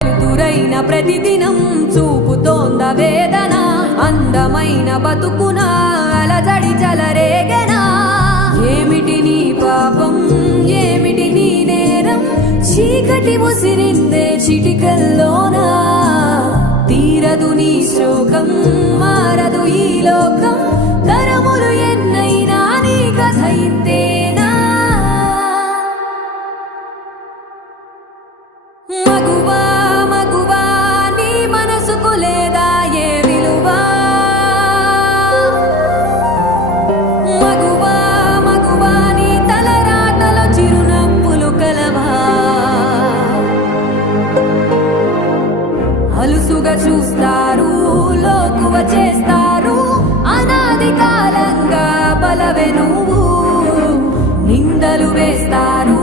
వెలుతురైన ప్రతిదినం చూపుతోంద వేదన అందమైన బతుకున అలజడి చలరేగనా ఏమిటి నీ పాపం ఏమిటి నీ నేరం చీకటి ముసిరిందే చిటికల్లోనా తీరదు నీ శోకం మారదు ఈ లోకం తరములు ఎన్నైనా నీ కథ ఇంతేనా మగువా మగువా నీ మనసుకు లేదా ఏ విలువా మగువా మగువా నీ తలరాతలో చిరునవ్వులు కలవా అలుసుగా చూస్తారు లోకువ చేస్తారు అనాది కాలంగా బలవే నువ్వు నిందలు వేస్తారు